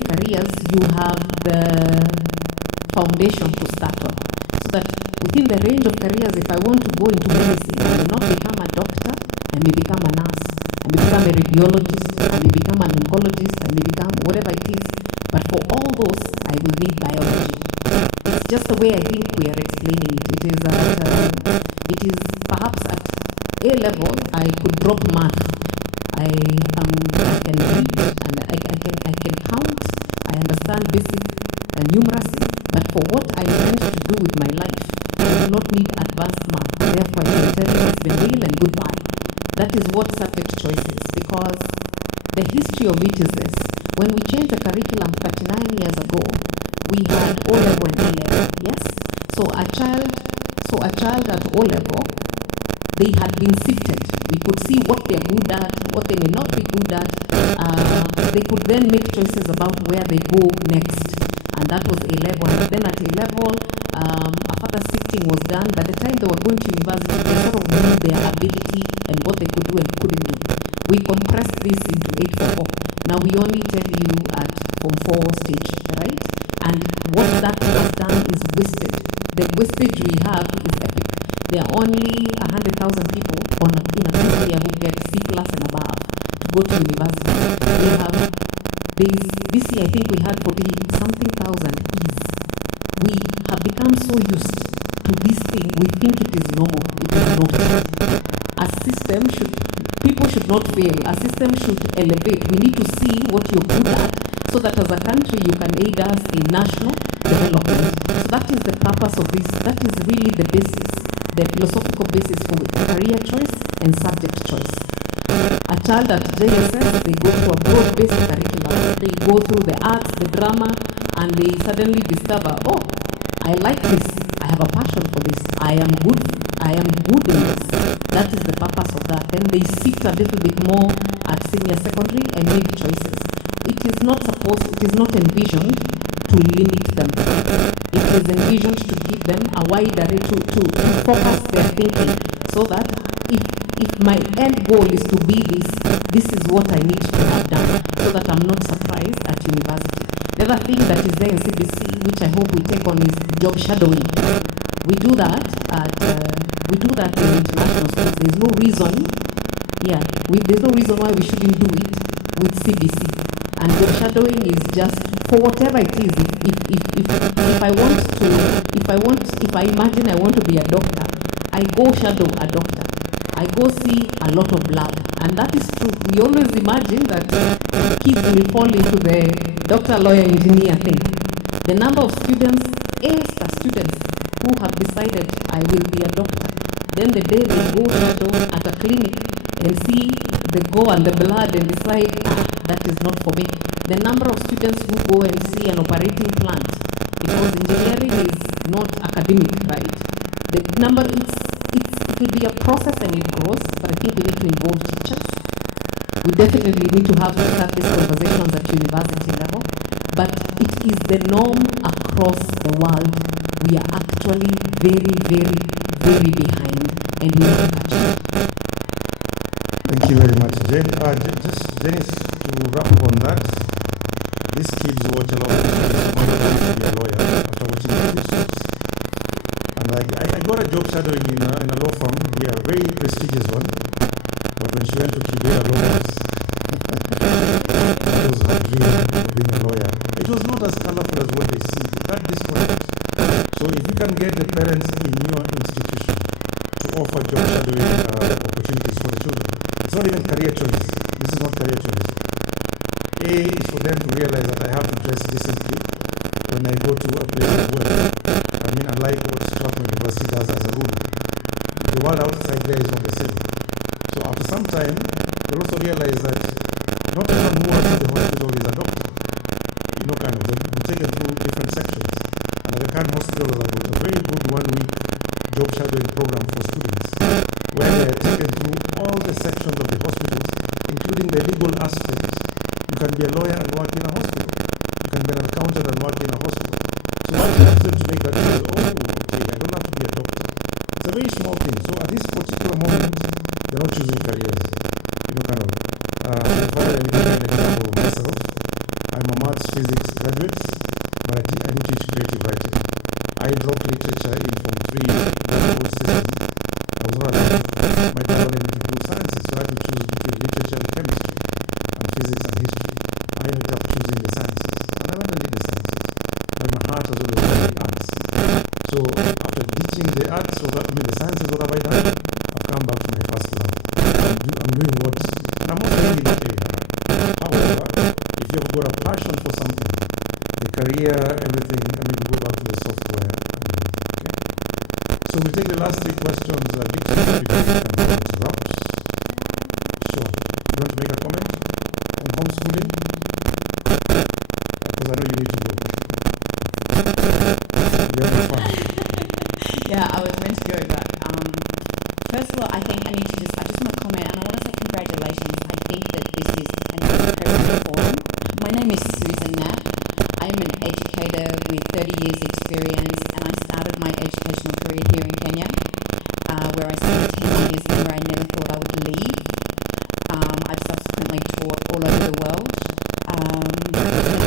careers, you have the foundation to start on. So that within the range of careers, if I want to go into medicine, I may not become a doctor, I may become a nurse, I may become a radiologist, I may become an oncologist, I may become whatever it is. But for all those, I will need biology. It's just the way I think we are explaining it. It is perhaps at A level, I could drop math. I can read and I can count. I understand basic numeracy. But for what I intend to do with my life, I do not need advanced math. Therefore, I can tell you it's been real and goodbye. That is what subject choice is, because the history of it is this. When we changed the curriculum 39 years ago, we had O level and A level, yes? So a child at O level, they had been sifted. We could see what they're good at, what they may not be good at. They could then make choices about where they go next. And that was A level. And then at A level, a further sifting was done. By the time they were going to university, they sort of knew their ability and what they could do and couldn't do. We compressed this into 844. Now we only tell you at Form 4 stage, right? And what that has done is wasted. The wastage we have is epic. There are only 100,000 people in a country who get C+ and above to go to university. This year I think we had 40-something thousand E's. We have become so used to this thing, we think it is normal. It is not. People should not fail. A system should elevate. We need to see what you're good at so that as a country you can aid us in national development. So that is the purpose of this. That is really the basis, the philosophical basis for career choice and subject choice. A child at JSS, they go through a broad-based curriculum. They go through the arts, the drama, and they suddenly discover, oh, I like this. I have a passion for this. I am good in this. That is the purpose of that. Then they sift a little bit more at senior secondary and make choices. It is not envisioned to limit them. It is envisioned to give them a wider to focus their thinking, so that if my end goal is to be this is what I need to have done, so that I'm not surprised at university. The other thing that is there in CBC, which I hope we take on, is job shadowing. We do that in international schools. There's no reason, there's no reason why we shouldn't do it with CBC. And job shadowing is just for whatever it is. If I imagine I want to be a doctor, I go shadow a doctor. I go see a lot of blood. And that is true. We always imagine that kids will fall into the doctor, lawyer, engineer thing. The number of students, A-star students, who have decided I will be a doctor. Then the day they go shadow at a clinic and see the go and the blood and decide, that is not for me. The number of students who go and see an operating plant, because engineering is not academic, right? The number, it will be a process and it grows, but I think we need to involve teachers. We definitely need to have these conversations at university level, but it is the norm across the world. We are actually very, very, very behind, and we need to catch up. Thank you very much, Jane. Just Janice, to wrap up on that, these kids watch a lot of movies. My daughter used to be a lawyer after watching all these shows. And I got a job shadowing in a law firm here, a very prestigious one. But when she went to Kibera Lawyers, that was her dream of being a lawyer. It was not as colorful as what they see. That disconnect. So if you can get the parents in your institution to offer job shadowing opportunities career choice. This is not career choice. A is for them to realize that I have to dress decently when I go to a place of work. I mean, unlike what Strathmore University does as a rule, the world outside there is not the same. So after some time, they'll also realize that not everyone who works in the hospital is a doctor. You know, kind of, they take them through different sections. And at the Khan Hospital, I've got a very good 1-week job shadowing program for students, where they are taken through all the sections of the hospitals, including the legal aspects. You can be a lawyer and work in a hospital. You can be an accountant and work in a hospital. So that helps them to make that choice. Oh, okay, I don't have to be a doctor. It's a very small thing. So at this particular moment, they're not choosing careers. You know, kind of. If I give you an example of myself, I'm a maths physics graduate, but I do teach creative writing. I dropped literature in Form 3 in the old system. I was not allowed to. My dad wanted me to do sciences, so I had to choose between literature and chemistry, and physics and history. I ended up choosing the sciences, and I went and did the sciences. But my heart was always in the arts. So after teaching the arts, the sciences, what have I done? I've come back to my first love. I'm doing what, and I'm not really that paid. However, if you've got a passion for something, the career, everything, I mean, go back to the software. Okay. So we take the last 3 questions, Victor, and Rops. Sure. You want to make a comment on homeschooling? Because I know you need to go. You're having fun. Yeah, I was meant to go, but first of all, I think I just want to comment, and I want to say congratulations. I think that this is an incredible forum. My name is Susan Knapp. I'm an educator with 30 years experience, and I started my educational career here in Kenya, where I spent 10 years and where I never thought I would leave. I've subsequently taught all over the world. And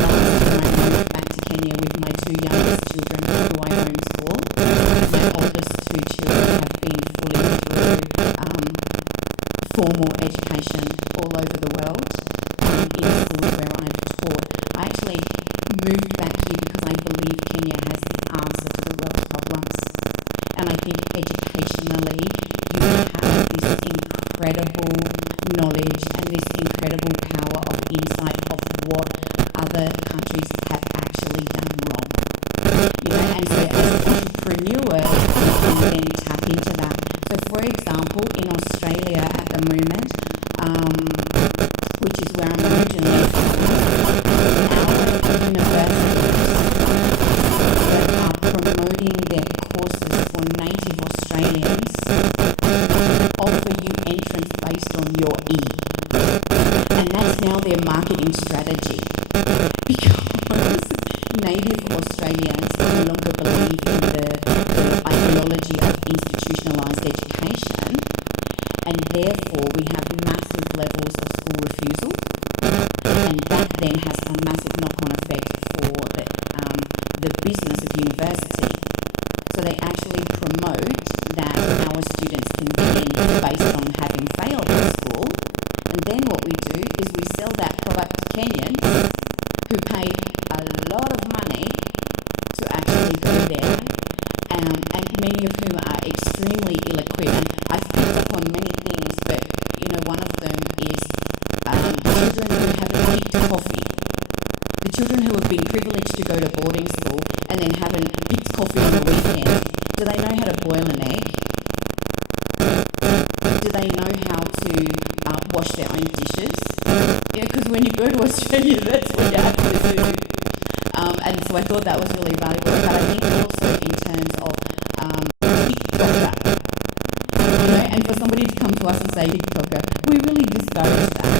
last year I moved back to Kenya with my 2 youngest children who I homeschool. My oldest 2 children have been fully through formal education all over the world in schools where I've taught. I actually moved back here because I believe Kenya has the answer to the world's problems. And I think educationally you have this incredible knowledge and this incredible power of insight of what other countries have actually done wrong. You know, and so as entrepreneurs, you can then tap into that. So for example, in Australia at the moment, which is where I'm originally from, our universities that are promoting their courses for native Australians offer you entrance based on your E. And that's now their marketing strategy. Because native Australians no longer believe in the ideology of institutionalised education, and therefore we have massive levels of school refusal, and that then has a massive knock-on effect for the business of university. So they actually promote that our students can get in based on having failed at school, and then what we do is we sell that product to Kenyans who pay a lot of money to actually go there, and many of whom are extremely ill-equipped. And I've picked up on many things, but you know, one of them is children who haven't picked coffee. The children who have been privileged to go to boarding school and then haven't picked coffee on the weekend, do they know how to boil an egg? Do they know how to wash their own dishes? Yeah, because when you go to Australia, that's what you have to do. And so I thought that was really valuable. But I think also in terms of TikToker, you know, and for somebody to come to us and say TikToker, we really discourage that.